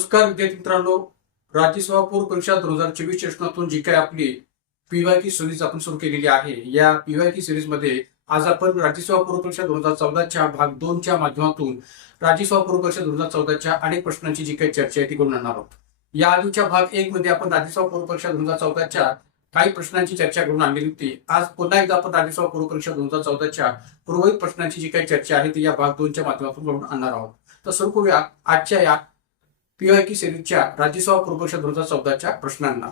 नमस्कार विद्यार्थी मित्रांनो, राज्यसेवा पूर्व परीक्षा 2024 सेशनातून जी काय आपली पीवायक्यू सिरीज आपण सुरू केलेली आहे, या पीवायक्यू सिरीज मध्ये आज आपण राज्यसेवा पूर्व परीक्षा 2014च्या भाग 2 च्या माध्यमातून राज्यसेवा पूर्व परीक्षा 2014च्या अनेक प्रश्नांची जी काही चर्चा आहे ती करून आणणार आहोत. या आधीच्या भाग 1 मध्ये आपण राज्यसेवा पूर्व परीक्षा 2014च्या काही प्रश्नांची चर्चा करून आणली होती. आज पुन्हा एकदा आपण राज्यसेवा पूर्व परीक्षा 2014च्या पूर्वहित प्रश्नांची जी काही चर्चा आहे ती या भाग 2 च्या माध्यमातून करून आणणार आहोत. तर सुरू करूया आजच्या या पीवायक्यू सिरीजच्या राज्यसेवा पूर्व परीक्षा 2014च्या प्रश्नांना.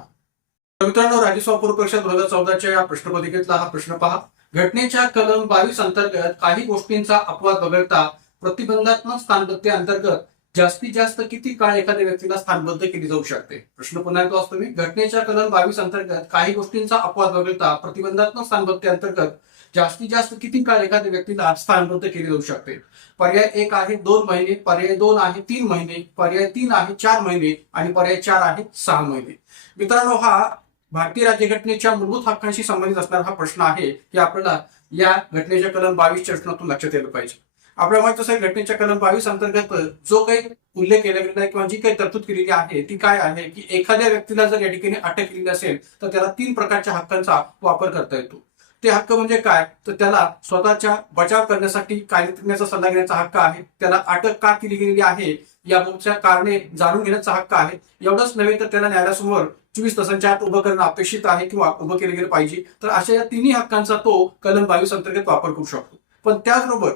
तर मित्रांनो, राज्यसेवा पूर्व परीक्षा 2014च्या या प्रश्नपत्रिकेतला हा प्रश्न पहा. घटनेच्या कलम 22 अंतर्गत काही गोष्टींचा अपवाद वगळता प्रतिबंधात्मक स्थानबद्धते अंतर्गत जास्तीत जास्त किती काळ एखाद्या व्यक्तीला स्थानबद्ध केली जाऊ शकते. प्रश्न पुन्हा एकदा वाचतो मी. घटनेच्या कलम 22 अंतर्गत काही गोष्टींचा अपवाद वगळता प्रतिबंधात्मक स्थानबद्धते अंतर्गत जास्तीत जास्त किती काळ एखाद्या व्यक्तीला स्थानबद्ध केली जाऊ शकते. पर्याय 1 आहे 2 महिने, पर्याय 2 आहे 3 महिने, पर्याय 3 आहे 4 महिने आणि पर्याय 4 आहे 6 महिने. मित्रांनो, हा भारतीय राज्यघटनेच्या मूलभूत हक्कांशी संबंधित असणारा हा प्रश्न आहे की आपल्याला या घटनेच्या कलम 22 च्या प्रश्नातून लक्षात येलं पाहिजे. आपल्याला माहित असेल घटनेच्या कलम 22 अंतर्गत जो काही उल्लेख केला गेला आहे किंवा जी काही तरतूद केलेली आहे ती काय आहे की एखाद्या व्यक्तीला जर या ठिकाणी अटक केलेली असेल तर त्याला 3 प्रकारच्या हक्कांचा वापर करता येतो. ते हक्क म्हणजे काय, तर त्याला स्वतःच्या बचाव करण्यासाठी कायदेतज्ञाचा सल्ला घेण्याचा हक्क आहे, त्याला अटक का केली गेलेली आहे याबाबतच्या कारणे जाणून घेण्याचा हक्क आहे. एवढंच नव्हे तर त्याला न्यायालयासमोर 24 तासांच्या आत उभं करणं अपेक्षित आहे किंवा उभं केलं गेलं पाहिजे. तर अशा या तिन्ही हक्कांचा तो कलम 22 अंतर्गत वापर करू शकतो. पण त्याचबरोबर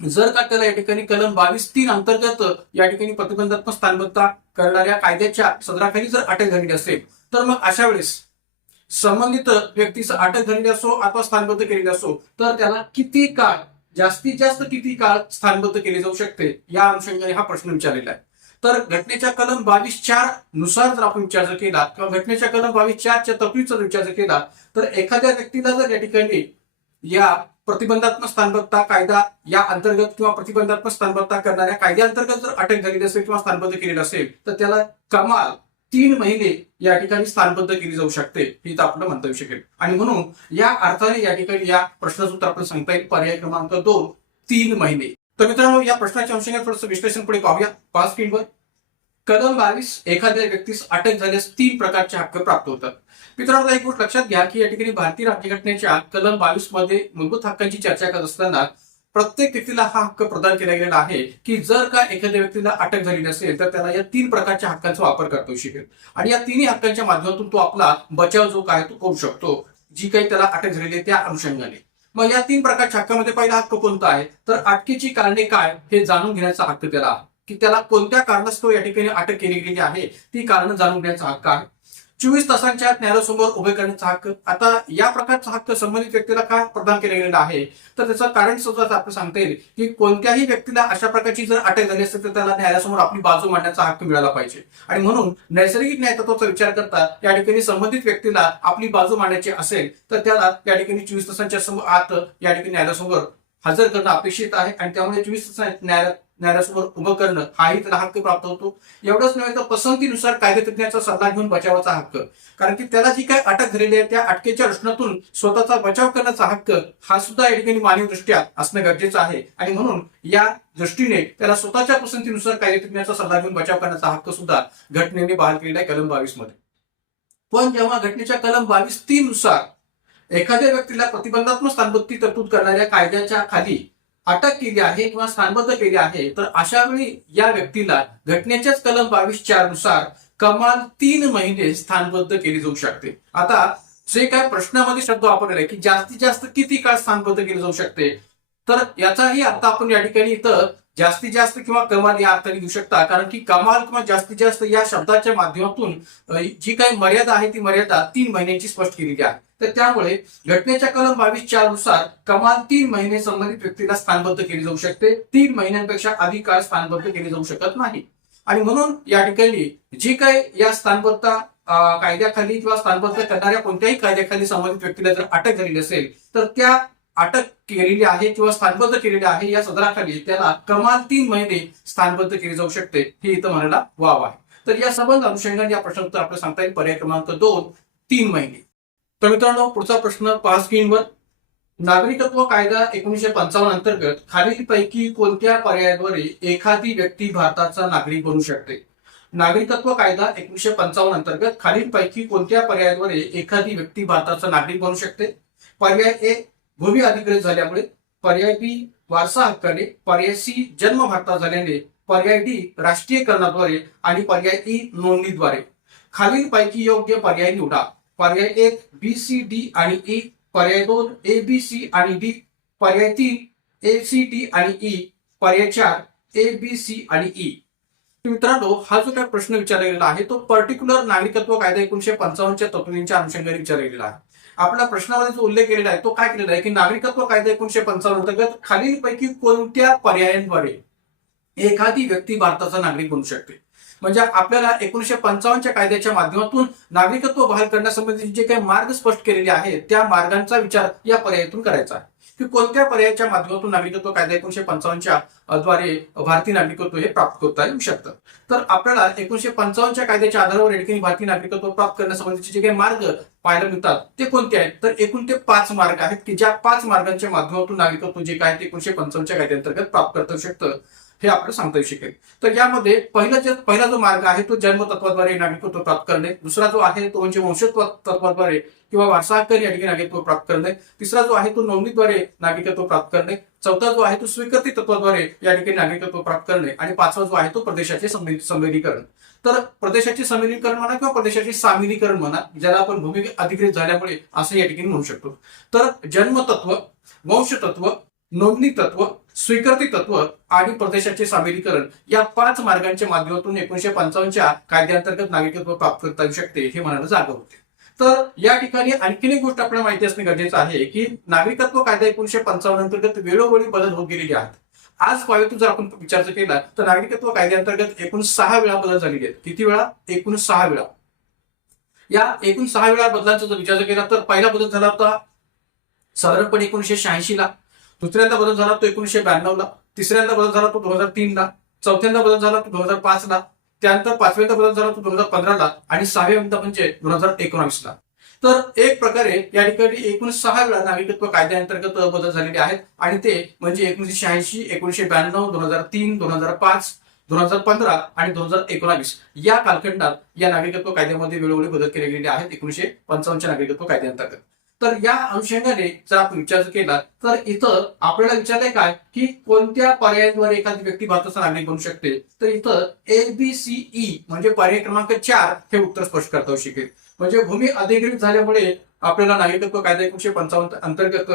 जर का त्याला या ठिकाणी कलम 22(3) अंतर्गत या ठिकाणी प्रतिबंधात्मक स्थानबद्धता करणाऱ्या कायद्याच्या सदराखाली जर अटक झालेली असेल तर मग अशा वेळेस संबंधित व्यक्तीचं अटक झालेली असो अथवा स्थानबद्ध केलेली असो तर त्याला किती काळ, जास्तीत जास्त किती काळ स्थानबद्ध केले जाऊ शकते या अनुषंगाने हा प्रश्न विचारलेला आहे. तर घटनेच्या कलम 22(4) नुसार जर आपण विचार जर केला किंवा घटनेच्या कलम 22(4) च्या तरतुदीचा विचार जर केला तर एखाद्या व्यक्तीला जर या ठिकाणी या प्रतिबंधात्मक स्थानबद्धता कायदा या अंतर्गत किंवा प्रतिबंधात्मक स्थानबद्धता करणाऱ्या कायद्याअंतर्गत जर अटक झालेली असेल किंवा स्थानबद्ध केलेलं असेल तर त्याला कमाल 3 महिने या ठिकाणी स्थानबद्ध केली जाऊ शकते, ही तर आपलं मंतव्य शकेल. आणि म्हणून या अर्थाने या ठिकाणी या प्रश्नाचं उत्तर आपण सांगता येईल पर्याय क्रमांक 2 3 महिने. तर मित्रांनो, या प्रश्नाच्या अनुषंगाने थोडंसं विश्लेषण पुढे पाहूया. पाच स्क्रीनवर कलम 22 एखाद्या व्यक्तीस अटक झाल्यास 3 प्रकारचे हक्क प्राप्त होतात. मित्रांनो, एक गोष्ट लक्षात घ्या की या ठिकाणी भारतीय राज्यघटनेच्या कलम 22 मध्ये मूलभूत हक्कांची चर्चा करत असताना प्रत्येक व्यक्तीला हा हक्क प्रदान केला गेलेला आहे की जर का एखाद्या व्यक्तीला अटक झालेली असेल तर त्याला या 3 प्रकारच्या हक्कांचा वापर करता येऊ शकेल आणि या तिन्ही हक्कांच्या माध्यमातून तो आपला बचाव जो काय तो करू शकतो, जी काही त्याला अटक झालेली आहे त्या अनुषंगाने. मग या 3 प्रकारच्या हक्कामध्ये पहिला हक्क कोणता आहे तर अटकेची कारणे काय हे जाणून घेण्याचा हक्क त्याला आहे की त्याला कोणत्या कारणास्तव या ठिकाणी अटक केली गेलेली आहे ती कारण जाणून घेण्याचा हक्क आहे. 24 तासांच्या आत न्यायालयासमोर उभे करण्याचा हक्क. आता या प्रकारचा हक्क संबंधित व्यक्तीला का प्रदान केला गेलेला आहे तर त्याचं कारण सुद्धा आपण सांगता येईल की कोणत्याही व्यक्तीला अशा प्रकारची जर अटक झाली असेल तर त्याला न्यायालयासमोर आपली बाजू मांडण्याचा हक्क मिळाला पाहिजे. आणि म्हणून नैसर्गिक न्यायतत्वाचा विचार करता या ठिकाणी संबंधित व्यक्तीला आपली बाजू मांडायची असेल तर त्याला या ठिकाणी 24 तासांच्या आत या ठिकाणी न्यायालयासमोर हजर करणं अपेक्षित आहे आणि त्यामुळे 24 तास न्यायालयासमोर उभं करणं हाही त्याला हक्क प्राप्त होतो. एवढंच नव्हे तर पसंतीनुसार कायदेतज्ञाचा सल्ला घेऊन बचावाचा हक्क, कारण की त्याला जी काही अटक झालेली आहे त्या अटकेच्या रचनातून स्वतःचा बचाव करण्याचा हक्क हा सुद्धा या ठिकाणी मानवी दृष्ट्या असणं गरजेचं आहे आणि म्हणून या दृष्टीने त्याला स्वतःच्या पसंतीनुसार कायदेतज्ञाचा सल्ला घेऊन बचाव करण्याचा हक्क सुद्धा घटनेने बहाल केलेला आहे कलम 22 मध्ये. पण जेव्हा घटनेच्या कलम 22(3) नुसार एखाद्या व्यक्तीला प्रतिबंधात्मक स्थानबद्धती तरतूद करणाऱ्या कायद्याच्या खाली अटक केली आहे किंवा स्थानबद्ध केली आहे तर अशा वेळी या व्यक्तीला घटनेच्याच कलम 22(4) नुसार कमाल 3 महिने स्थानबद्ध केली जाऊ शकते. आता जे काय प्रश्नामध्ये शब्द वापरलेला आहे की जास्तीत जास्त किती काळ स्थानबद्ध केली जाऊ शकते तर याचाही अर्थ आपण या ठिकाणी इथं जास्तीत जास्त किंवा कमाल या अर्थाने घेऊ शकता, कारण की कमाल किंवा जास्तीत जास्त या शब्दाच्या माध्यमातून जी काही मर्यादा आहे ती मर्यादा 3 महिन्यांची स्पष्ट केलेली आहे. तर त्यामुळे घटनेच्या कलम 22(4) नुसार कमाल 3 महिने संबंधित व्यक्तीला स्थानबद्ध केली जाऊ शकते. 3 महिन्यांपेक्षा अधिक काळ स्थानबद्ध केली जाऊ शकत नाही. आणि म्हणून या ठिकाणी जी काही या स्थानबद्धता कायद्याखाली किंवा स्थानबद्ध करणाऱ्या कोणत्याही कायद्याखाली संबंधित व्यक्तीला जर अटक झालेली असेल तर त्या अटक केलेली आहे किंवा स्थानबद्ध केलेली आहे या सदराखाली त्याला कमाल 3 महिने स्थानबद्ध केली जाऊ शकते, हे इथं म्हणायला वाव आहे. तर या संबंध अनुषंगाने या प्रश्नाचं उत्तर आपल्याला सांगता येईल पर्याय क्रमांक 2 3 महिने. तर मित्रांनो, पुढचा प्रश्न 5 स्क्रीनवर. नागरिकत्व कायदा 1955 अंतर्गत खालीलपैकी कोणत्या पर्यायाद्वारे एखादी व्यक्ती भारताचा नागरिक बनू शकते. नागरिकत्व कायदा 1955 अंतर्गत खालीलपैकी कोणत्या पर्यायाद्वारे एखादी व्यक्ती भारताचा नागरिक बनू शकते? पर्याय ए भूमी अधिग्रहित झाल्यामुळे, पर्याय बी वारसा हक्काने, पर्याय सी जन्म भारतात झाल्याने, पर्याय डी राष्ट्रीयकरणाद्वारे आणि पर्याय ई नोंदणीद्वारे. खालीलपैकी योग्य पर्याय निवडा. पर्याय 1 बी सी डी आणि ई, पर्याय 2 ए बी सी आणि डी, पर्याय 3 ए सी डी आणि ई, पर्याय 4 ए बी सी आणि ई. मित्रांनो, हा जो काय प्रश्न विचारला गेलेला आहे तो पर्टिक्युलर नागरिकत्व कायदा 1955च्या तरतुदींच्या अनुषंगाने विचारला गेलेला आहे. आपल्या प्रश्नामध्ये जो उल्लेख केलेला आहे तो काय केलेला आहे की नागरिकत्व कायदा 1955 अंतर्गत खालीलपैकी कोणत्या पर्यायांद्वारे एखादी व्यक्ती भारताचा नागरिक बनू शकते. म्हणजे आपल्याला 1955च्या कायद्याच्या माध्यमातून नागरिकत्व बहाल करण्यासंबंधी जे काही मार्ग स्पष्ट केलेले आहेत त्या मार्गांचा विचार या पर्यायातून करायचा आहे की कोणत्या पर्यायाच्या माध्यमातून नागरिकत्व कायदा 1955च्या द्वारे भारतीय नागरिकत्व हे प्राप्त करता येऊ शकतं. तर आपल्याला 1955च्या कायद्याच्या आधारावर या ठिकाणी भारतीय नागरिकत्व प्राप्त करण्यासंबंधीचे जे काही मार्ग पाहायला मिळतात ते कोणते आहेत? तर एकूण ते 5 मार्ग आहेत की ज्या 5 मार्गांच्या माध्यमातून नागरिकत्व जे काय ते 1955च्या कायद्याअंतर्गत प्राप्त करता येऊ शकतं हे आपल्याला सांगता येऊ शकेल. तर यामध्ये पहिला जो मार्ग आहे तो जन्मतत्वाद्वारे नागरिकत्व प्राप्त करणे, दुसरा जो आहे तो म्हणजे वंशत्व तत्वाद्वारे किंवा वारसा हक्काने या ठिकाणी नागरिकत्व प्राप्त करणे, तिसरा जो आहे तो नोंदणीद्वारे नागरिकत्व प्राप्त करणे, चौथा जो आहे तो स्वीकृती तत्वाद्वारे या ठिकाणी नागरिकत्व प्राप्त करणे आणि पाचवा जो आहे तो प्रदेशाचे संमिलीकरण. तर प्रदेशाचे संमिलीकरण म्हणा किंवा प्रदेशाचे सामिलीकरण म्हणा, ज्याला आपण भूमी अधिग्रहित झाल्यामुळे असं या ठिकाणी म्हणू शकतो. तर जन्मतत्व, वंशतत्व, नोंदणी तत्व, स्वीकृती तत्व आणि प्रदेशाचे सामिलीकरण या 5 मार्गांच्या माध्यमातून 1955च्या कायद्याअंतर्गत नागरिकत्व प्राप्त करता येऊ शकते हे म्हणायला जागा होते. तर या ठिकाणी आणखीन एक गोष्ट आपल्याला माहिती असणे गरजेचं आहे की नागरिकत्व कायदा 1955 अंतर्गत वेळोवेळी बदल होत गेलेले आहेत. आज पाहतो जर आपण विचार केला तर नागरिकत्व कायद्याअंतर्गत एकूण 6 वेळा बदल झालेले आहेत. किती वेळा? एकूण 6 वेळा. या एकूण 6 वेळा बदलांचा जर विचार केला तर पहिला बदल झाला होता साधारणपणे 1986 ला, दुसऱ्यांदा बदल झाला तो 1992 ला, तिसऱ्यांदा बदल झाला तो 2003 ला, चौथ्यांदा बदल झाला तो 2005 ला, त्यानंतर पाचव्यांदा बदल झाला तो 2015 ला आणि सहाव्यांदा म्हणजे 2019 ला. तर एक प्रकारे या ठिकाणी एकूण 6 वेळा नागरिकत्व कायद्याअंतर्गत बदल झालेले आहेत आणि ते म्हणजे 1986, 1992, 2003, 2005, 2015 आणि 2019 या कालखंडात या नागरिकत्व कायद्यामध्ये वेळोवेळी बदल केले गेलेले आहेत 1955च्या नागरिकत्व कायद्याअंतर्गत. तर या अनुषंगाने जर आपण विचार केला तर इथं आपल्याला विचारलंय काय की कोणत्या पर्यायांद्वारे एखादी व्यक्ती भारताचा नागरिक बनू शकते. तर इथं ABCE म्हणजे पर्याय क्रमांक 4 हे उत्तर स्पष्ट करता येऊ शकेल. म्हणजे भूमी अधिग्रहित झाल्यामुळे आपल्याला नागरिकत्व कायदा 1955 अंतर्गत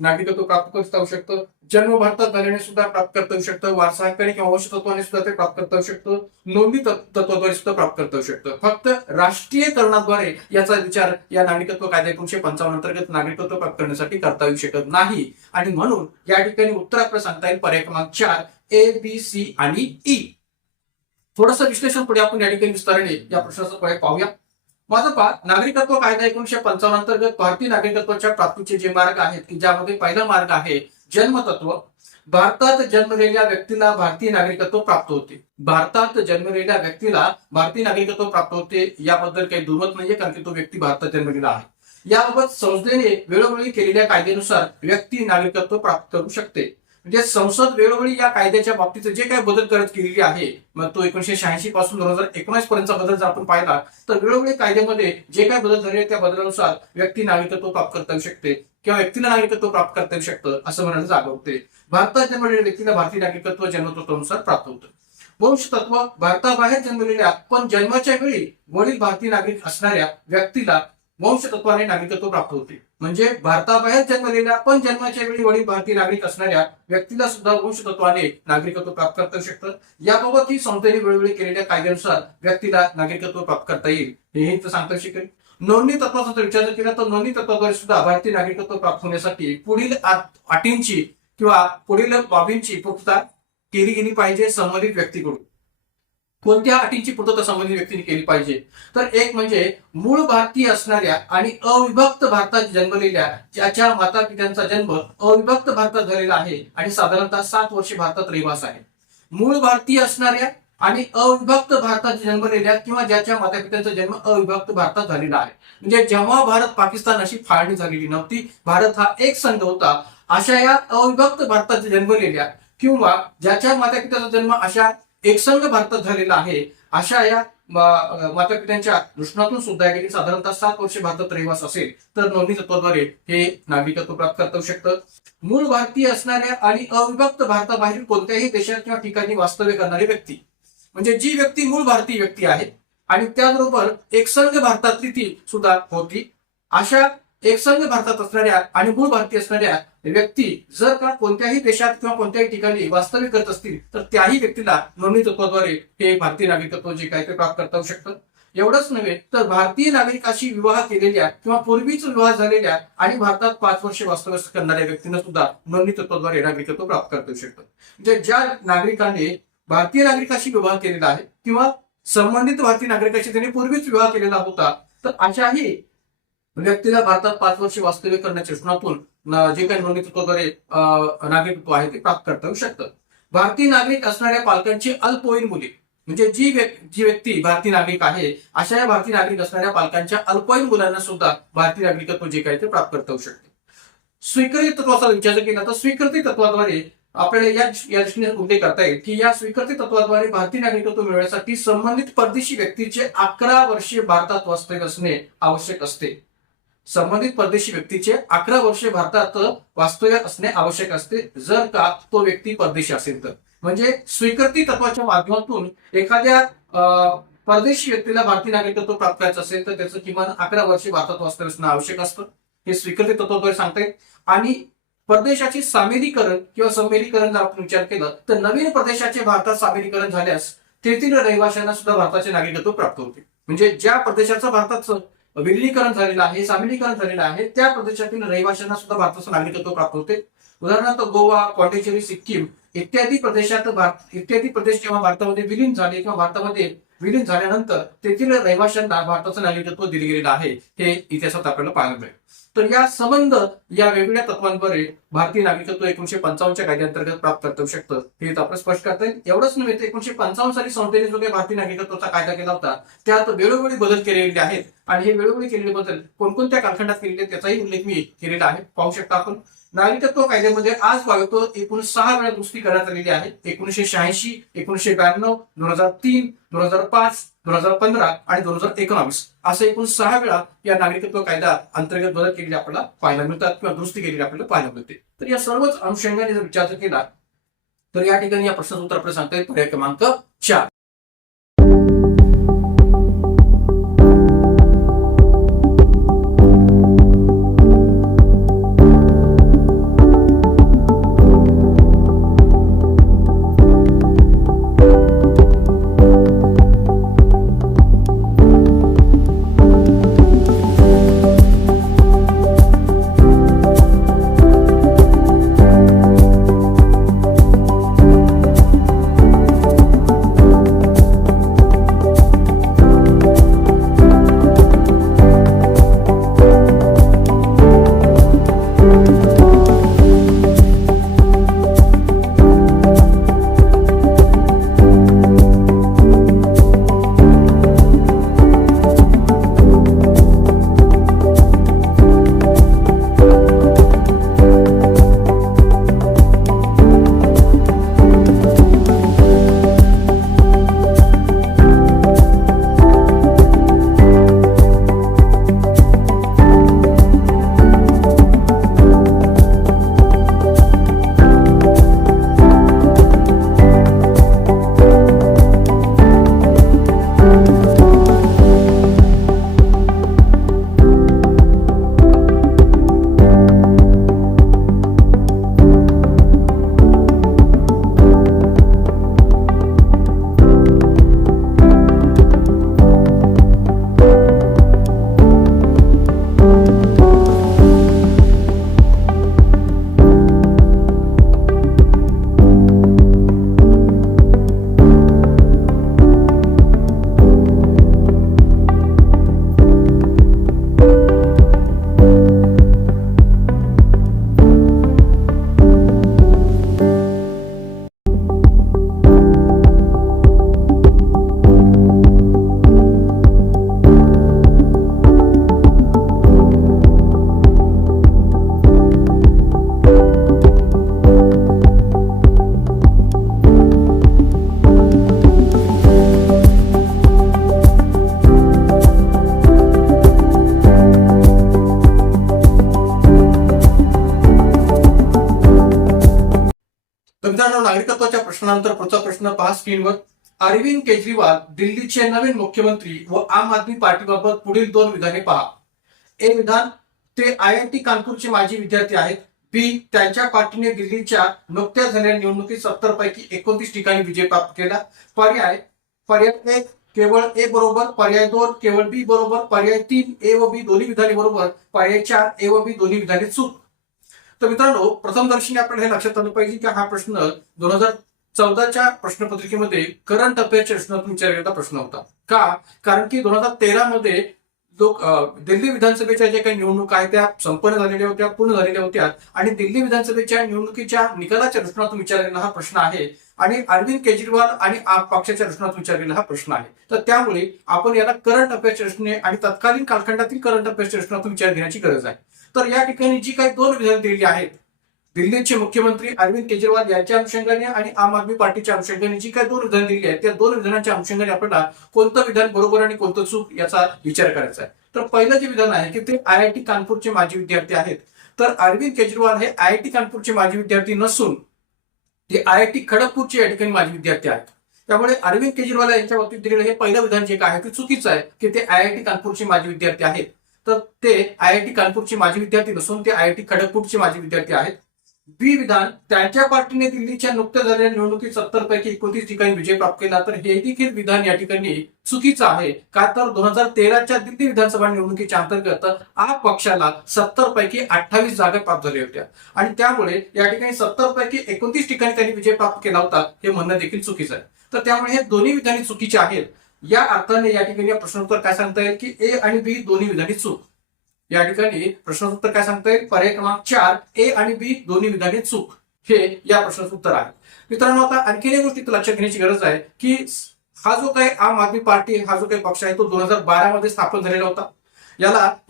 नागरिकत्व प्राप्त करता येऊ शकतं. जन्म भारतात झाल्याने सुद्धा प्राप्त करता येऊ शकतं. वारसा हक्काने किंवा वंशतत्वाने सुद्धा ते प्राप्त करता येऊ शकतं. नोंदणी तत्वाद्वारे सुद्धा प्राप्त करता येऊ शकतं. फक्त राष्ट्रीयकरणाद्वारे याचा विचार या नागरिकत्व कायदा 1955 अंतर्गत नागरिकत्व प्राप्त करण्यासाठी करता येऊ शकत नाही आणि म्हणून या ठिकाणी उत्तर आपल्याला सांगता येईल पर्याय क्रमांक 4 ABC आणि E. थोडंसं विश्लेषण पुढे आपण या ठिकाणी विस्ताराने या प्रश्नाचा पर्याय पाहूया. माझा पाठ नागरिकत्व कायदा 1955 अंतर्गत भारतीय नागरिकत्वाच्या प्राप्तीचे जे मार्ग आहेत की ज्यामध्ये पहिला मार्ग आहे जन्मतत्व. भारतात जन्मलेल्या व्यक्तीला भारतीय नागरिकत्व प्राप्त होते. भारतात जन्मलेल्या व्यक्तीला भारतीय नागरिकत्व प्राप्त होते याबद्दल काही दुमत नाहीये कारण की तो व्यक्ती भारतात जन्मलेला आहे. याबाबत संसदेने वेळोवेळी केलेल्या कायद्यानुसार व्यक्ती नागरिकत्व प्राप्त करू शकते. म्हणजे संसद वेळोवेळी या कायद्याच्या बाबतीत जे काही बदल करत गेलेली आहे मग तो 1986 पासून 2019 पर्यंतचा बदल जर आपण पाहिला तर वेळोवेळी कायद्यामध्ये जे काही बदल झाले त्या बदलानुसार व्यक्ती नागरिकत्व प्राप्त करता येऊ शकते किंवा व्यक्तीला नागरिकत्व प्राप्त करता येऊ शकतं असं म्हणायला जागा होते. भारतात जन्मलेल्या व्यक्तीला भारतीय नागरिकत्व जन्मतत्वानुसार प्राप्त होतं. वंशतत्व भारताबाहेर जन्मलेल्या पण जन्माच्या वेळी वडील भारतीय नागरिक असणाऱ्या व्यक्तीला वंशतत्वाने नागरिकत्व प्राप्त होते. म्हणजे भारताबाहेर जन्मलेल्या पण जन्माच्या वेळी वडील भारतीय नागरिक असणाऱ्या व्यक्तीला सुद्धा वंशतत्वाने नागरिकत्व प्राप्त करता येऊ शकतं. याबाबत ही संसदेने वेळोवेळी केलेल्या कायद्यानुसार व्यक्तीला नागरिकत्व प्राप्त करता येईल हेही सांगता शकेल. नोंदणी तत्वाचा जर विचार केला तर नोंदणी तत्वाद्वारे सुद्धा भारतीय नागरिकत्व प्राप्त होण्यासाठी पुढील अटींची किंवा पुढील बाबींची पूर्तता केली गेली पाहिजे संबंधित व्यक्तीकडून. कोणत्या अटींची पूर्तता संबंधित व्यक्तीने केली पाहिजे तर एक म्हणजे मूळ भारतीय असणाऱ्या आणि अविभक्त भारतात जन्मलेल्या ज्याच्या माता पित्यांचा जन्म अविभक्त भारतात झालेला आहे आणि साधारणतः 7 वर्षे भारतात रहिवास आहे. मूळ भारतीय असणाऱ्या आणि अविभक्त भारतात जन्मलेल्या किंवा ज्याच्या माता पित्यांचा जन्म अविभक्त भारतात झालेला आहे. म्हणजे जेव्हा भारत पाकिस्तान अशी फाळणी झालेली नव्हती, भारत हा एक संघ होता, अशा या अविभक्त भारतात जन्मलेल्या किंवा ज्याच्या माता पित्याचा जन्म अशा एकसंघ भारतात झालेला आहे, अशा या माता पित्यांच्या दृष्टिकोनातून सुद्धा या ठिकाणी साधारणतः 7 वर्षे भारतात रहिवास असेल तर नोंदणी तत्वाद्वारे हे नागरिकत्व प्राप्त करता येऊ शकतं. मूळ भारतीय असणाऱ्या आणि अविभक्त भारताबाहेर कोणत्याही देशात किंवा ठिकाणी वास्तव्य करणारी व्यक्ती, म्हणजे जी व्यक्ती मूळ भारतीय व्यक्ती आहे आणि त्याचबरोबर एकसंघ भारतातली ती सुद्धा होती, अशा एकसंघ भारतात असणाऱ्या आणि मूळ भारतीय असणाऱ्या व्यक्ती जर का कोणत्याही देशात किंवा कोणत्याही ठिकाणी वास्तव्य करत असतील तर त्याही व्यक्तीला नोंदणी तत्वाद्वारे हे भारतीय नागरिकत्व जे काय ते प्राप्त करता येऊ शकतं. एवढंच नव्हे तर भारतीय नागरिकाशी विवाह केलेल्या किंवा पूर्वीच विवाह झालेल्या आणि भारतात 5 वर्षे वास्तव्य करणाऱ्या व्यक्तींना सुद्धा नोंदणी तत्वाद्वारे नागरिकत्व प्राप्त करता येऊ शकतं. म्हणजे ज्या नागरिकाने भारतीय नागरिकाशी विवाह केलेला आहे किंवा संबंधित भारतीय नागरिकाशी त्यांनी पूर्वीच विवाह केलेला होता, तर अशाही व्यक्तीला भारतात 5 वर्षे वास्तव्य करण्याच्या सूचनातून जे काही नोंदणी तत्वाद्वारे नागरिकत्व आहे ते प्राप्त करता येऊ शकतं. भारतीय नागरिक असणाऱ्या पालकांची अल्पवयीन मुले, म्हणजे जी व्यक्ती भारतीय नागरिक आहे अशा या भारतीय नागरिक असणाऱ्या पालकांच्या अल्पवयीन मुलांना सुद्धा भारतीय नागरिकत्व जे काही ते प्राप्त करता येऊ शकते. स्वीकृती तत्वाचा विचार केला तर स्वीकृती तत्वाद्वारे आपल्याला या दृष्टीने उल्लेख करता येईल की या स्वीकृती तत्वाद्वारे भारतीय नागरिकत्व मिळवण्यासाठी संबंधित परदेशी व्यक्तीचे 11 वर्षे भारतात वास्तव्य असणे आवश्यक असते. संबंधित परदेशी व्यक्तीचे 11 वर्षे भारतात वास्तव्य असणे आवश्यक असते जर का तो व्यक्ती परदेशी असेल तर. म्हणजे स्वीकृती तत्वाच्या माध्यमातून एखाद्या परदेशी व्यक्तीला भारतीय नागरिकत्व प्राप्त करायचं असेल तर त्याचं किमान 11 वर्षे भारतात वास्तव्य असणं आवश्यक असतं, हे स्वीकृती तत्वाद्वारे सांगता येईल. आणि प्रदेशाचे सामीलीकरण किंवा संमेलीकरण जर आपण विचार केला तर नवीन प्रदेशाचे भारतात सामीलीकरण झाल्यास तेथील रहिवाशांना सुद्धा भारताचे नागरिकत्व प्राप्त होते. म्हणजे ज्या प्रदेशाचं भारतात विलीनीकरण झालेलं आहे, सामीलीकरण झालेलं आहे, त्या प्रदेशातील रहिवाशांना सुद्धा भारताचं नागरिकत्व प्राप्त होते. उदाहरणार्थ गोवा, पॉंडिचेरी, सिक्कीम इत्यादी प्रदेश जेव्हा भारतामध्ये विलीन झाले किंवा भारतामध्ये विलीन झाल्यानंतर तेथील रहिवाशांना भारताचं नागरिकत्व दिले गेलेलं आहे, हे इतिहासात आपल्याला पाहायला मिळेल. तर या संबंध या वेगवेगळ्या तत्वांद्वारे भारतीय नागरिकत्व 1955च्या कायद्याअंतर्गत प्राप्त करता येऊ शकतं, हे आपण स्पष्ट करता येईल. एवढंच नव्हे तर 1955 साली संसदेने जो काही भारतीय नागरिकत्वाचा कायदा केला होता त्यात वेळोवेळी बदल केलेले आहेत आणि हे वेळोवेळी केलेले बदल कोणकोणत्या कालखंडात केलेले त्याचाही उल्लेख मी केलेला आहे, पाहू शकता आपण. नागरिकत्व कायद्यामध्ये आज बाबतो एकूण 6 वेळा दुरुस्ती करण्यात आलेली आहे. 1986, 1992, 2003, 2005, 2015 आणि 2019 असे एकूण 6 वेळा या नागरिकत्व कायदा अंतर्गत बदल केलेले आपल्याला पाहायला मिळतात किंवा दुरुस्ती केलेली आपल्याला पाहायला मिळते. तर या सर्वच अनुषंगाने जर विचार केला तर या ठिकाणी या प्रश्नाचं उत्तर आपल्याला सांगता येईल पर्याय क्रमांक 4. नागरिकत्वाच्या प्रश्नानंतर पुढचा प्रश्न पहा स्क्रीनवर. अरविंद केजरीवाल दिल्लीचे नवीन मुख्यमंत्री व आम आदमी पार्टीबाबत पुढील 2 विधाने पहा. ए विधान, ते IIT कानपूरचे माजी विद्यार्थी आहेत. बी, त्यांच्या पार्टीने दिल्लीच्या नुकत्याच झालेल्या निवडणुकीत 70 पैकी 29 ठिकाणी विजय प्राप्त केला. पर्याय 1 केवळ ए बरोबर, पर्याय 2 केवळ बी बरोबर, पर्याय 3 ए व बी दोन्ही विधाने बरोबर, पर्याय 4 ए व बी दोन्ही विधाने चूक. तर मित्रांनो, प्रथमदर्शनी आपल्याला हे लक्षात आलं पाहिजे की हा प्रश्न 2014च्या प्रश्नपत्रिकेमध्ये करंट अफेअरच्या प्रश्नातून विचारलेला प्रश्न होता. का? कारण की 2013 मध्ये दिल्ली विधानसभेच्या ज्या काही निवडणुका आहेत त्या संपन्न झालेल्या होत्या, पूर्ण झालेल्या होत्या आणि दिल्ली विधानसभेच्या निवडणुकीच्या निकालाच्या प्रश्नातून विचारलेला हा प्रश्न आहे आणि अरविंद केजरीवाल आणि आप पक्षाच्या प्रश्नातून विचारलेला हा प्रश्न आहे. तर त्यामुळे आपण याला करंट अफेअरच्या प्रश्न आणि तत्कालीन कालखंडातील करंट अफेअरच्या प्रश्नातून विचार घेण्याची गरज आहे. तर या ठिकाणी जी काही 2 विधाने दिलेली आहेत, दिल्लीचे मुख्यमंत्री अरविंद केजरीवाल यांच्या अनुषंगाने आणि आम आदमी पार्टीच्या अनुषंगाने जी काही 2 विधान दिली आहेत त्या 2 विधानांच्या अनुषंगाने आपल्याला कोणतं विधान बरोबर आणि कोणतं चूक याचा विचार करायचा आहे. तर पहिलं जे विधान आहे की ते IIT कानपूरचे माजी विद्यार्थी आहेत. तर अरविंद केजरीवाल हे IIT कानपूरचे माजी विद्यार्थी नसून ते IIT खडगपूरचे या ठिकाणी माजी विद्यार्थी आहेत. त्यामुळे अरविंद केजरीवाल यांच्या बाबतीत दिलेलं हे पहिलं विधान जे आहे ते चुकीचं आहे की ते IIT कानपूरचे माजी विद्यार्थी आहेत. तर ते IIT कानपूरचे माजी विद्यार्थी नसून ते IIT खडगपूरचे माजी विद्यार्थी आहेत. बी विधान, त्यांच्या पार्टीने दिल्लीच्या नुकत्याच झालेल्या निवडणुकीत 70 पैकी 29 ठिकाणी विजय प्राप्त केला. तर हे देखील विधान या ठिकाणी चुकीचं आहे. का तर 2013च्या दिल्ली विधानसभा निवडणुकीच्या अंतर्गत आप पक्षाला 70 पैकी 28 जागा प्राप्त झाल्या होत्या आणि त्यामुळे या ठिकाणी 70 पैकी 29 ठिकाणी त्यांनी विजय प्राप्त केला होता हे म्हणणं देखील चुकीचं आहे. तर त्यामुळे हे दोन्ही विधाने चुकीचे आहेत. या अर्थाने या ठिकाणी प्रश्नोत्तर काय सांगता येईल की ए आणि बी दोन्ही विधाने चूक. या ठिकाणी प्रश्नोत्तर काय सांगता येईल? पर्याय क्रमांक 4 ए आणि बी दोन्ही विधाने चूक हे या प्रश्नाचं उत्तर आहे. मित्रांनो, आता आणखी एक गोष्ट लक्षात घेण्याची गरज आहे की हा जो काही आम आदमी पार्टी हा जो काही पक्ष आहे तो 2012 मध्ये स्थापन झालेला होता.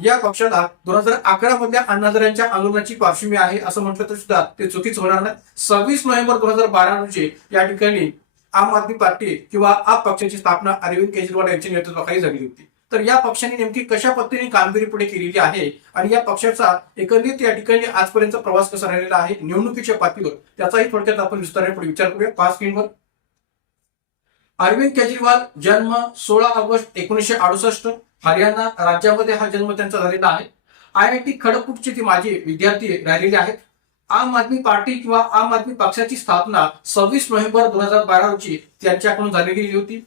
या पक्षाला 2011 मधल्या अण्णा हजारेंच्या आंदोलनाची पार्श्वभूमी आहे असं म्हटलं तर सुद्धा ते चुकीचं होणार नाही. 26 नोव्हेंबर 2012 रोजी या ठिकाणी आम आदमी पार्टी किंवा आप पक्षाची स्थापना अरविंद केजरीवाल यांच्या नेतृत्वाखाली झाली होती. तर या पक्षाने नेमकी कशा पद्धतीने कामगिरी पुढे केलेली आहे आणि या पक्षाचा एकंदरीत या ठिकाणी आजपर्यंत प्रवास कसा राहिलेला आहे निवडणुकीच्या पातळीवर त्याचाही थोडक्यात आपण विस्ताराने पुढे विचार करूया. 5 स्क्रीनवर अरविंद केजरीवाल, जन्म 16 ऑगस्ट 1968, हरियाणा राज्यामध्ये हा जन्म त्यांचा झालेला आहे. IIT खडगपूरचे ते माजी विद्यार्थी राहिलेले आहेत. आम आदमी पार्टी किंवा आम आदमी पक्षाची स्थापना 26 नोव्हेंबर 2012 रोजी त्यांच्याकडून झालेली होती.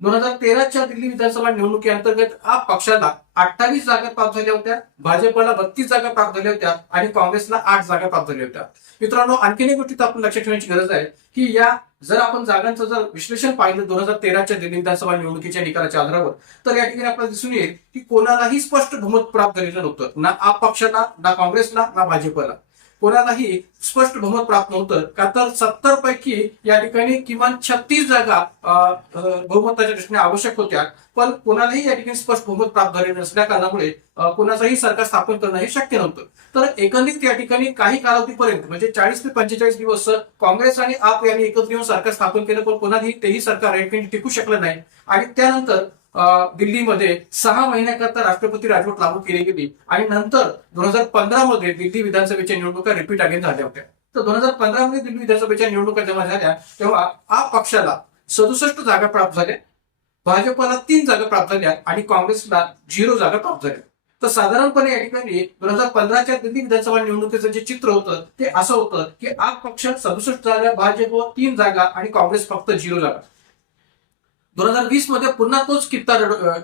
2013च्या दिल्ली विधानसभा निवडणुकीअंतर्गत आप पक्षाला 28 जागा प्राप्त झाल्या होत्या, भाजपला 32 जागा प्राप्त झाल्या होत्या आणि काँग्रेसला 8 जागा प्राप्त झाल्या होत्या. मित्रांनो, आणखीन एक गोष्ट आपण लक्षात ठेवण्याची गरज आहे की जर आपण जागांचं जर विश्लेषण पाहिलं 2013च्या दिल्ली विधानसभा निवडणुकीच्या निकालाच्या आधारावर तर या ठिकाणी आपल्याला दिसून येईल की कोणालाही स्पष्ट बहुमत प्राप्त झालेलं नव्हतं. ना आप पक्षाला, ना काँग्रेसला, ना भाजपला कोणालाही स्पष्ट बहुमत प्राप्त नव्हतं. का तर 70 पैकी या ठिकाणी किमान 36 जागा बहुमताच्या दृष्टीने आवश्यक होत्या, पण कोणालाही या ठिकाणी स्पष्ट बहुमत प्राप्त झाले नसल्या कारणामुळे कोणाचंही सरकार स्थापन करणं हे शक्य नव्हतं. तर एकंदरीत या ठिकाणी काही कालावधीपर्यंत म्हणजे 40 ते 45 दिवस काँग्रेस आणि आप यांनी एकत्र येऊन सरकार स्थापन केलं, पण कोणालाही तेही सरकार या ठिकाणी टिकू शकलं नाही आणि त्यानंतर दिल्लीमध्ये 6 महिन्याकरता राष्ट्रपती राजवट लागू केली गेली आणि नंतर 2015 मध्ये दिल्ली विधानसभेच्या निवडणुका रिपीट अगेन झाल्या होत्या. तर 2015 मध्ये दिल्ली विधानसभेच्या निवडणुका जेव्हा झाल्या तेव्हा आप पक्षाला 67 जागा प्राप्त झाल्या, भाजपला 3 जागा प्राप्त झाल्या आणि काँग्रेसला 0 जागा प्राप्त झाल्या. तर साधारणपणे या ठिकाणी 2015च्या दिल्ली विधानसभा निवडणुकीचं जे चित्र होतं ते असं होतं की आप पक्ष 67 जागा, भाजप 3 जागा आणि काँग्रेस फक्त 0 जागा. 2020 मध्ये पुन्हा तोच कित्ता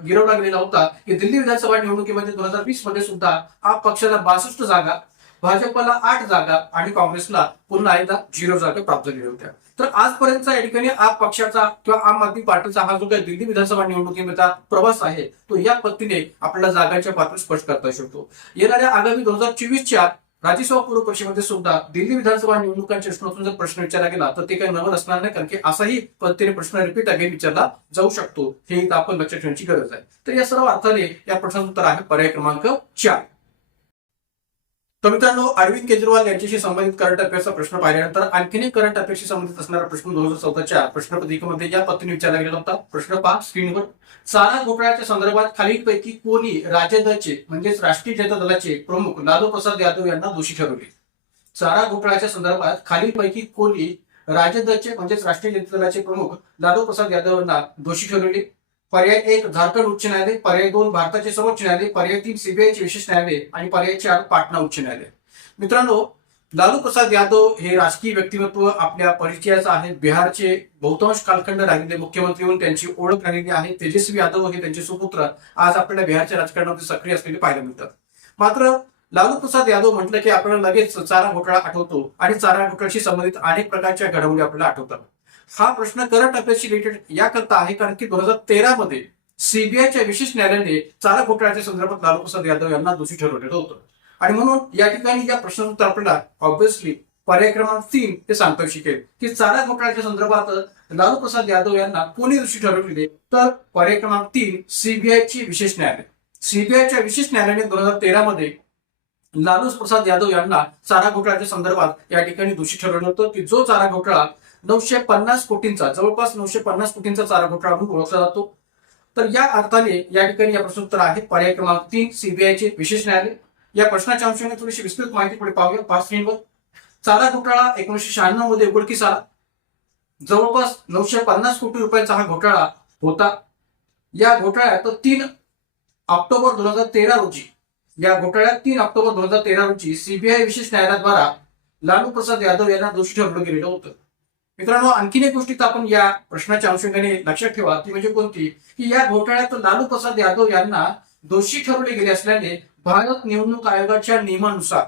गिरवला गेलेला होता की दिल्ली विधानसभा निवडणुकीमध्ये 2020 मध्ये सुद्धा आप पक्षाला 62 जागा, भाजपला 8 जागा आणि काँग्रेसला पुन्हा एकदा 0 जागा प्राप्त झालेल्या होत्या. तर आजपर्यंतचा या ठिकाणी आप पक्षाचा किंवा आम आदमी पार्टीचा हा जो काही दिल्ली विधानसभा निवडणुकीचा प्रवास आहे तो या पद्धतीने आपल्याला जागांच्या पातळीवर स्पष्ट करता शकतो. येणाऱ्या आगामी 2024च्या राज्यसभा पूर्व परीक्षेमध्ये सुद्धा दिल्ली विधानसभा निवडणुकांच्या प्रश्नातून जर प्रश्न विचारला गेला तर ते काही नवं असणार नाही, कारण की असाही पद्धतीने प्रश्न रिपीट अगेन विचारला जाऊ शकतो हे इथं आपण लक्षात ठेवण्याची गरज आहे. तर या सर्व अर्थाने या प्रश्नाचं उत्तर आहे पर्याय क्रमांक 4. तर मित्रांनो, अरविंद केजरीवाल यांच्याशी संबंधित करंट अफेअर्सचा प्रश्न पाहिल्यानंतर आणखीन एक करंट अफेअर्सशी संबंधित असणारा प्रश्न 2014च्या प्रश्नपत्रिकेमध्ये या पद्धतीने विचारला गेला होता. प्रश्न पहा स्क्रीनवर. चारा घोटाळ्याच्या संदर्भात खालीलपैकी कोणी राजदचे म्हणजेच राष्ट्रीय जनता दलाचे प्रमुख लालू प्रसाद यादव यांना दोषी ठरवले? चारा घोटाळ्याच्या संदर्भात खालीलपैकी कोणी राजदचे म्हणजेच राष्ट्रीय जनता दलाचे प्रमुख लालू प्रसाद यादव यांना दोषी ठरवले. पर्याय 1 झारखंड उच्च न्यायालय, पर्याय 2 भारताचे सर्वोच्च न्यायालय, पर्याय 3 सीबीआयचे विशेष न्यायालय आणि पर्याय 4 पाटणा उच्च न्यायालय. मित्रांनो, लालू प्रसाद यादव हे राजकीय व्यक्तिमत्व आपल्या परिचयाचं आहे. बिहारचे बहुतांश कालखंड राहिलेले मुख्यमंत्री म्हणून त्यांची ओळख राहिलेली आहे. तेजस्वी यादव हे त्यांचे सुपुत्र आज आपल्याला बिहारच्या राजकारणामध्ये सक्रिय असलेले पाहायला मिळतात. मात्र लालू प्रसाद यादव म्हटलं की आपल्याला लगेच चारा घोटाळा आठवतो आणि चारा घोटाळ्याशी संबंधित अनेक प्रकारच्या घडामोडी आपल्याला आठवतात. हा प्रश्न करंट अफेअर्सशी रिलेटेड याकरता आहे कारण की 2013 मध्ये सीबीआयच्या विशेष न्यायालयाने चारा घोटाळ्याच्या संदर्भात लालू प्रसाद यादव यांना दोषी ठरवलेलं होतं आणि म्हणून या ठिकाणी या प्रश्नाचं उत्तर आपल्याला ऑब्व्हियसली पर्याय क्रमांक 3 हे सांगता शिकेल की चारा घोटाळ्याच्या संदर्भात लालू प्रसाद यादव यांना कोणी दोषी ठरवलेले. तर पर्याय क्रमांक 3 सीबीआयची विशेष न्यायालय. सीबीआयच्या विशेष न्यायालयाने 2013 मध्ये लालू प्रसाद यादव यांना चारा घोटाळ्याच्या संदर्भात या ठिकाणी दोषी ठरवलं होतं की जो चारा घोटाळा 950 कोटींचा जवळपास 950 कोटींचा चारा घोटाळा म्हणून ओळखला जातो. तर या अर्थाने या ठिकाणी या प्रश्न उत्तर आहे पर्याय क्रमांक 3 सीबीआयचे विशेष न्यायालय. या प्रश्नाच्या अंशाने थोडीशी विस्तृत माहिती पुढे पाहूया. 5 स्क्रीनवर चारा घोटाळा 1996 मध्ये उघडकीस आला. जवळपास 950 कोटी रुपयांचा हा घोटाळा होता. या घोटाळ्यात 3 ऑक्टोबर 2013 रोजी या घोटाळ्यात 3 ऑक्टोबर 2013 रोजी सीबीआय विशेष न्यायालयाद्वारा लालू प्रसाद यादव यांना दोषी ठरवलं गेलेलं होतं. मित्रांनो, आणखीन एक गोष्टी आपण या प्रश्नाच्या अनुषंगाने लक्षात ठेवा ती म्हणजे कोणती की या घोटाळ्यात लालू प्रसाद यादव यांना दोषी ठरवले गेले असल्याने भारत निवडणूक आयोगाच्या नियमानुसार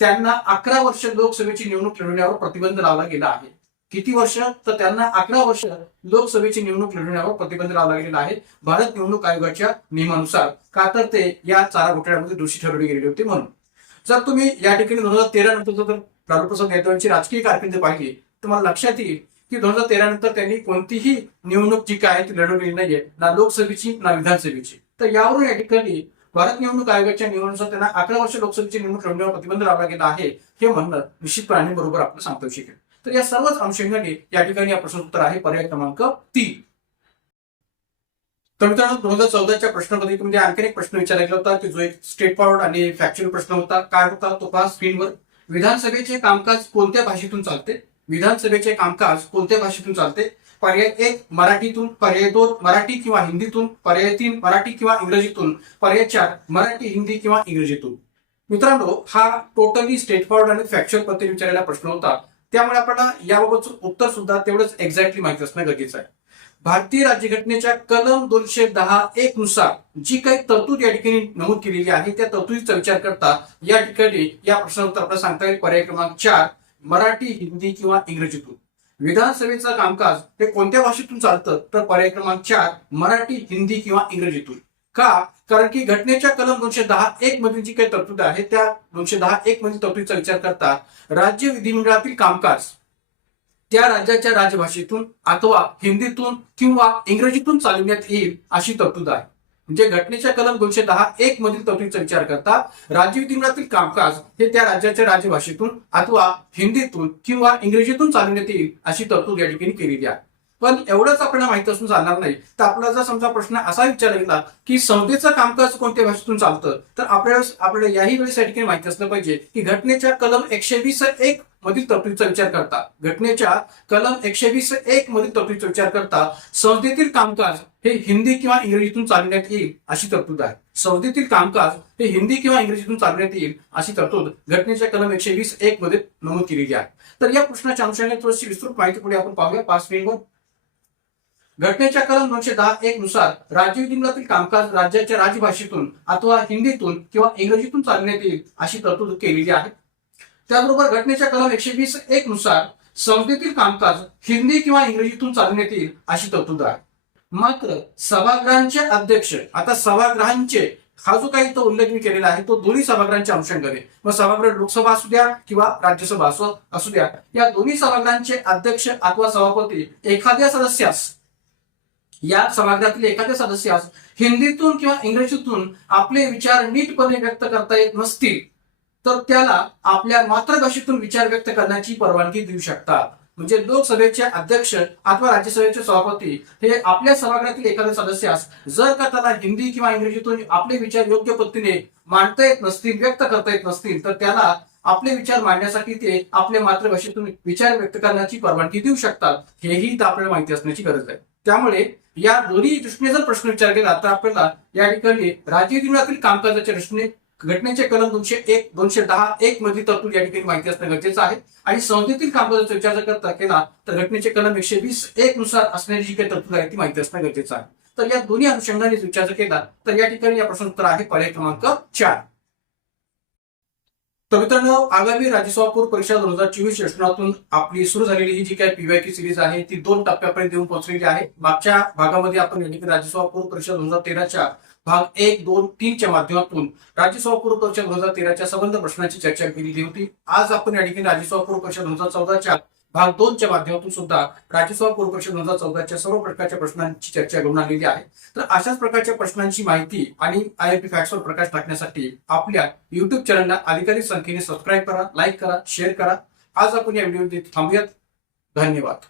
त्यांना 11 वर्ष लोकसभेची निवडणूक लढवण्यावर प्रतिबंध लावला गेला आहे. किती वर्ष? तर त्यांना 11 वर्ष लोकसभेची निवडणूक लढवण्यावर प्रतिबंध लावला गेलेला आहे भारत निवडणूक आयोगाच्या नियमानुसार. का तर ते या चारा घोटाळ्यामध्ये दोषी ठरवले गेलेले होते म्हणून. जर तुम्ही या ठिकाणी 2013 नंतर जर लालू प्रसाद यादव यांची राजकीय कारकीर्द पाहिली तर मला लक्षात येईल की 2013 नंतर त्यांनी कोणतीही निवडणूक जी काय ती लढवलेली नाहीये, ना लोकसभेची ना विधानसभेची. तर यावरून या ठिकाणी भारत निवडणूक आयोगाच्या नियमानुसार त्यांना 11 वर्ष लोकसभेची निवडणूक लढवण्यावर प्रतिबंध लावला गेला आहे हे म्हणणं निश्चितपणे बरोबर आपल्याला सांगता येऊ शकेल. तर या सर्वच अनुषंगाने या ठिकाणी या प्रश्न उत्तर आहे पर्याय क्रमांक 3. तर मित्रांनो, 2014च्या प्रश्नपत्रिकेमध्ये आणखी एक प्रश्न विचारला गेला होता की जो एक स्ट्रेट फॉरवर्ड आणि फॅक्च्युअल प्रश्न होता. काय होता तो पहा स्क्रीनवर. विधानसभेचे कामकाज कोणत्या भाषेतून चालते? विधानसभेचे कामकाज कोणत्या भाषेतून चालते? पर्याय 1 मराठीतून, पर्याय 2 मराठी किंवा हिंदीतून, पर्याय 3 मराठी किंवा इंग्रजीतून, पर्याय 4 मराठी हिंदी किंवा इंग्रजीतून. मित्रांनो, हा टोटली स्ट्रेट फॉरवर्ड आणि फॅक्च्युअल पद्धतीने विचारलेला प्रश्न होता. त्यामुळे आपल्याला याबाबतचं उत्तर सुद्धा तेवढंच एक्झॅक्टली माहिती असणं गरजेचं आहे. भारतीय राज्यघटनेच्या कलम 210(1) नुसार जी काही तरतूद या ठिकाणी नमूद केलेली आहे त्या तरतुदीचा विचार करता या ठिकाणी या प्रश्नाचं आपल्याला सांगता येईल पर्याय क्रमांक 4 मराठी हिंदी किंवा इंग्रजीतून. विधानसभेचं कामकाज हे कोणत्या भाषेतून चालतं? तर पर्याय क्रमांक 4 मराठी हिंदी किंवा इंग्रजीतून. का? कारण की घटनेच्या कलम 210(1) मधील जी काही तरतूद आहे त्या 210(1) मधील तरतुदीचा विचार करता राज्य विधिमंडळातील कामकाज त्या राज्याच्या राजभाषेतून अथवा हिंदीतून किंवा इंग्रजीतून चालविण्यात येईल अशी तरतूद आहे. म्हणजे घटनेच्या कलम 210(1) मधील तरतुदीचा विचार करता राज्य विधिमंडळातील कामकाज हे त्या राज्याच्या राजभाषेतून अथवा हिंदीतून किंवा इंग्रजीतून चालविण्यात येईल अशी तरतूद या ठिकाणी केलेली आहे. पण एवढंच आपल्याला माहिती असून चालणार नाही. तर आपल्याला जर समजा प्रश्न असा विचारला गेला की संसदेचं कामकाज कोणत्या भाषेतून चालतं तर आपल्याला याही वेळेस या ठिकाणी माहिती असलं पाहिजे की घटनेच्या कलम 120(1) मधील तरतुदीचा विचार करता घटनेच्या कलम 120(1) मधील तरतुदीचा विचार करता संसदेतील कामकाज हे हिंदी किंवा इंग्रजीतून चालविण्यात येईल अशी तरतूद आहे. संसदेतील कामकाज हे हिंदी किंवा इंग्रजीतून चालविण्यात येईल अशी तरतूद घटनेच्या कलम 120(1) मध्ये नमूद केलेली आहे. तर या प्रश्नाच्या अनुषंगाने थोडीशी विस्तृत माहिती पुढे आपण पाहूया 5 स्क्रीनवर. घटनेच्या कलम 210(1) नुसार राज्य विधिमंडळातील कामकाज राज्याच्या राजभाषेतून अथवा हिंदीतून किंवा इंग्रजीतून चालविण्यात येईल अशी तरतूद केलेली आहे. त्याचबरोबर घटनेच्या कलम 120(1) नुसार संसदेतील कामकाज हिंदी किंवा इंग्रजीतून चालविण्यात येईल अशी तरतूद आहे. मात्र सभागृहांचे अध्यक्ष, आता सभागृहांचे हा जो काही तो उल्लेख मी केलेला आहे तो दोन्ही सभागृहांच्या अनुषंगाने, मग सभागृह लोकसभा असू द्या किंवा राज्यसभा असू द्या, या दोन्ही सभागृहांचे अध्यक्ष अथवा सभापती एखाद्या सदस्यास, या सभागृहातील एखाद्या सदस्यास हिंदीतून किंवा इंग्रजीतून आपले विचार नीटपणे व्यक्त करता येत नसतील तर त्याला आपल्या मातृभाषेतून विचार व्यक्त करण्याची परवानगी देऊ शकतात. म्हणजे लोकसभेचे अध्यक्ष अथवा राज्यसभेचे सभापती हे आपल्या सभागृहातील एखाद्या सदस्यास जर का त्याला हिंदी किंवा इंग्रजीतून आपले विचार योग्य पद्धतीने मांडता येत नसतील, व्यक्त करता येत नसतील तर त्याला आपले विचार मांडण्यासाठी ते आपल्या मातृभाषेतून विचार व्यक्त करण्याची परवानगी देऊ शकतात, हेही आपल्याला माहिती असण्याची गरज आहे. त्यामुळे या दोन्ही दृष्टीने जर प्रश्न विचार केला तर आपल्याला या ठिकाणी राज्य जीवनातील कामकाजाच्या दृष्टीने घटनेचे कलम 201, 210(1) मधील तरतूद या ठिकाणी माहिती असणं गरजेचं आहे. आणि संसदेतील कामकाजाचा विचार जर करता केला तर घटनेचे कलम 120(1) नुसार असणारी जी काही तरतूद आहे ती माहिती असणं गरजेचं आहे. तर या दोन्ही अनुषंगाने विचार जर केला तर या ठिकाणी या प्रश्न उत्तर आहे पर्याय क्रमांक 4. तर मित्रांनो, आगामी राज्यसभा पूर्व परीक्षा 2024 सेशनातून आपली सुरू झालेली ही जी काही पीवायक्यू सिरीज आहे ती 2 टप्प्यापर्यंत येऊन पोहोचलेली आहे. मागच्या भागामध्ये आपण या ठिकाणी राज्यसभा पूर्व परीक्षा 2013च्या भाग 1, 2, 3 च्या माध्यमातून राज्यसभा पूर्व परीक्षा 2013च्या संबंध प्रश्नांची चर्चा केलेली होती. आज आपण या ठिकाणी राज्यसभा पूर्व परीक्षा 2014च्या भाग 2 च्या माध्यमातून सुद्धा राज्यसभा पूर्व परीक्षा 2014च्या सर्व प्रकारच्या प्रश्नांची चर्चा घेऊन आलेली आहे. तर अशाच प्रकारच्या प्रश्नांची माहिती आणि IIP फॅक्ट्सवर प्रकाश टाकण्यासाठी आपल्या युट्यूब चॅनलला अधिकाधिक संख्येने सबस्क्राईब करा, लाईक करा, शेअर करा. आज आपण या व्हिडिओ थांबूयात. धन्यवाद.